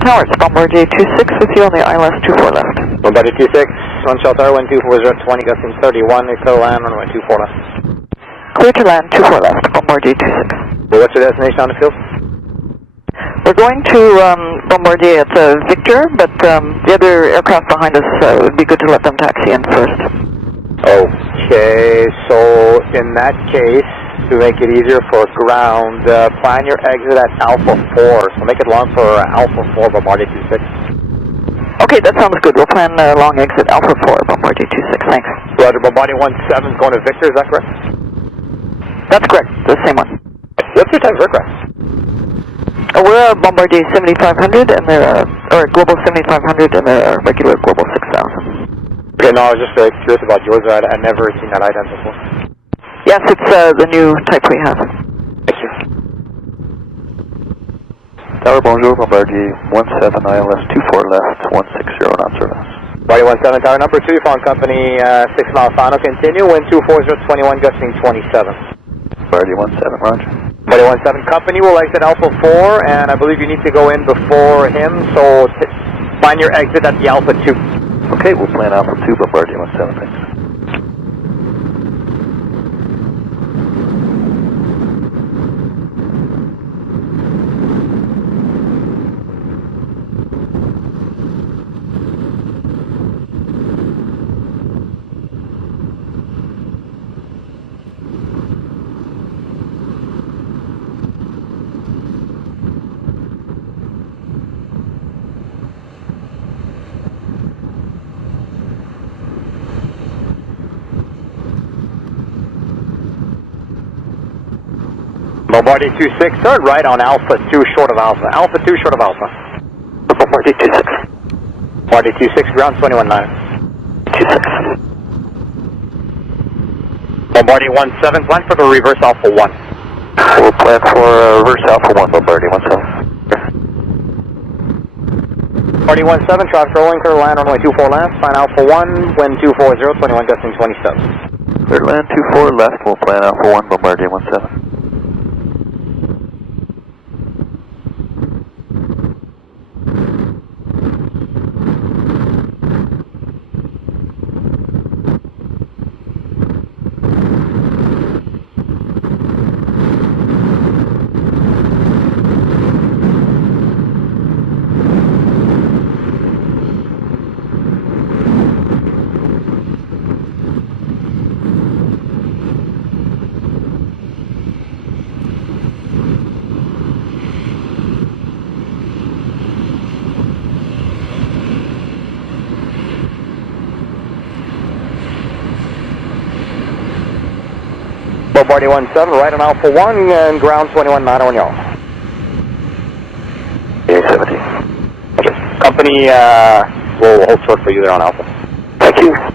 Towers, Bombardier 26 with you on the ILS 24 left. Bombardier 26, 1 Shelter, wind 240, gusting 31, clear land, runway 24 left. Clear to land 24 left, Bombardier 26. Well, what's your destination on the field? We're going to Bombardier at Victor, but the other aircraft behind us, it would be good to let them taxi in first. Okay, so in that case, to make it easier for ground, plan your exit at Alpha 4. So make it long for Alpha 4, Bombardier 26. Okay, that sounds good. We'll plan long exit Alpha 4, Bombardier 26. Thanks. Roger, Bombardier 17 is going to Victor, is that correct? That's correct, the same one. What's your type of aircraft? We're a Bombardier 7500, and they're or Global 7500, and they're a regular Global 6000. Okay, no, I was just very curious about yours. I'd never seen that ident before. Yes, it's the new type we have. Thank you. Tower, bonjour, Bombardier 17, ILS 24 left, 160 knots or less. Bombardier 17, tower number 2, phone company 6 mile final, continue, wind 240, 21, gusting 27. Bombardier 17, roger. Bombardier 17, company will exit Alpha 4, and I believe you need to go in before him, so find your exit at the Alpha 2. Okay, we'll plan Alpha 2, Bombardier 17, thanks. Bombardier 26, third right on Alpha 2, short of Alpha. Alpha 2, short of Alpha. Bombardier 26. Bombardier 26, ground 21-9. 26. Bombardier 17, plan for the reverse Alpha 1. We'll plan for reverse Alpha 1, Bombardier 17. Bombardier 17, traffic rolling, clear land, runway 24 left, find Alpha 1, wind 240, 21, gusting 27. Clear land 24 left, we'll plan Alpha 1, Bombardier 17. Bombardier 17, right on Alpha 1, and ground 21-9 on y'all. 870. Okay. Company will hold short for you there on Alpha. Thank you.